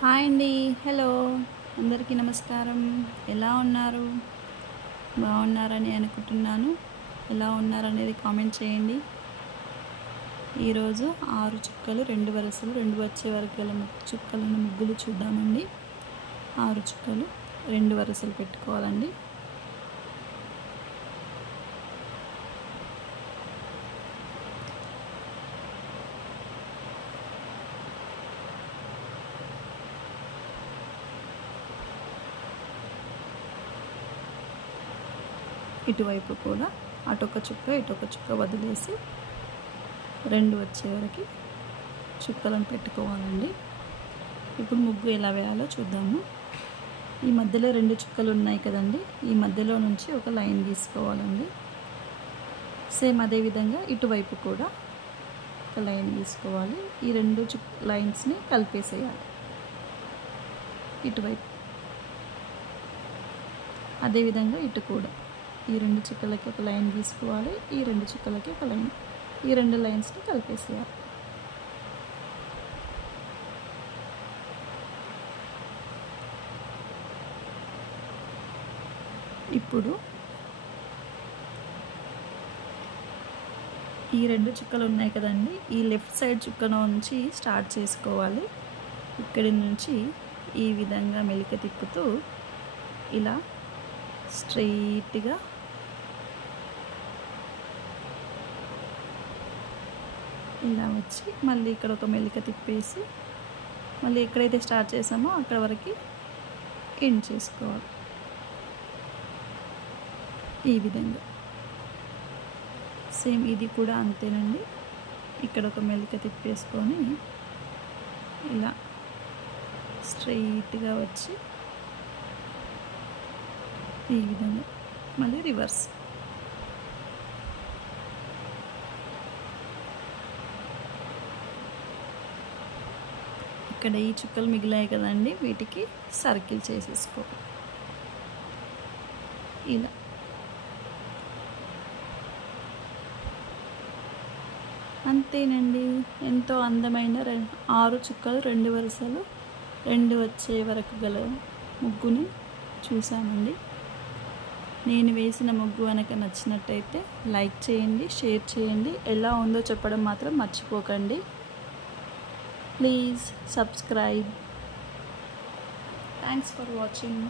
Hi అండి. Hello, అందరికీ నమస్కారం. ఎలా ఉన్నారు? బాగున్నారని అనుకుంటున్నాను. ఎలా ఉన్నారనేది కామెంట్ చేయండి. ఈరోజు 6 చుక్కలు 2 వరుసలు 2 వచ్చే వరకు గల చుక్కలను ముగ్గులు చూద్దామండి. 6 చుక్కలు 2 వరుసలు పెట్టుకోవాలండి. ఇటువైపు కూడా అటొక చుక్క ఇటొక చుక్క వదిలేసి 2 వచ్చే వరకు చుక్కలను పెట్టుకోవాలండి. ఇప్పుడు ముగ్గు ఎలా వేయాలో చూద్దాము. ఈ మధ్యలో 2 చుక్కలు ఉన్నాయి కదండి, ఈ మధ్యలో నుంచి ఒక లైన్ గీసుకోవాలండి. సేమ్ అదేవిధంగా ఇటువైపు కూడా ఒక లైన్ గీసుకోవాలి. ఈ 2 లైన్స్ని కలిపేసేయాలి ఇటువైపు. అదేవిధంగా ఇటు కూడా ఈ 2 చుక్కలకి ఒక లైన్ గీసుకోవాలి, ఈ 2 చుక్కలకి ఒక లైన్, ఈ 2 లైన్స్ని కలిపేసేయాలి. ఇప్పుడు ఈ 2 చుక్కలు ఉన్నాయి కదండి, ఈ లెఫ్ట్ సైడ్ చుక్క నుంచి స్టార్ట్ చేసుకోవాలి. ఇక్కడి నుంచి ఈ విధంగా మెలిక తిప్పుతూ ఇలా స్ట్రైట్గా ఇలా వచ్చి మళ్ళీ ఇక్కడ ఒక మెలిక తిప్పేసి మళ్ళీ ఎక్కడైతే స్టార్ట్ చేసామో అక్కడ వరకు ఎండ్ చేసుకోవాలి. ఈ విధంగా సేమ్ ఇది కూడా అంతేనండి. ఇక్కడ ఒక మెలిక తిప్పేసుకొని ఇలా స్ట్రైట్గా వచ్చి ఈ విధంగా మళ్ళీ రివర్స్. ఇక్కడ ఈ చుక్కలు మిగిలాయి కదండి, వీటికి సర్కిల్ చేసేసుకో. ఇలా అంతేనండి. ఎంతో అందమైన 6 చుక్కలు 2 వరుసలు 2 వచ్చే వరకు గల ముగ్గుని చూసామండి. నేను వేసిన ముగ్గు కనుక నచ్చినట్టయితే లైక్ చేయండి, షేర్ చేయండి. ఎలా ఉందో చెప్పడం మాత్రం మర్చిపోకండి. Please subscribe. Thanks for watching.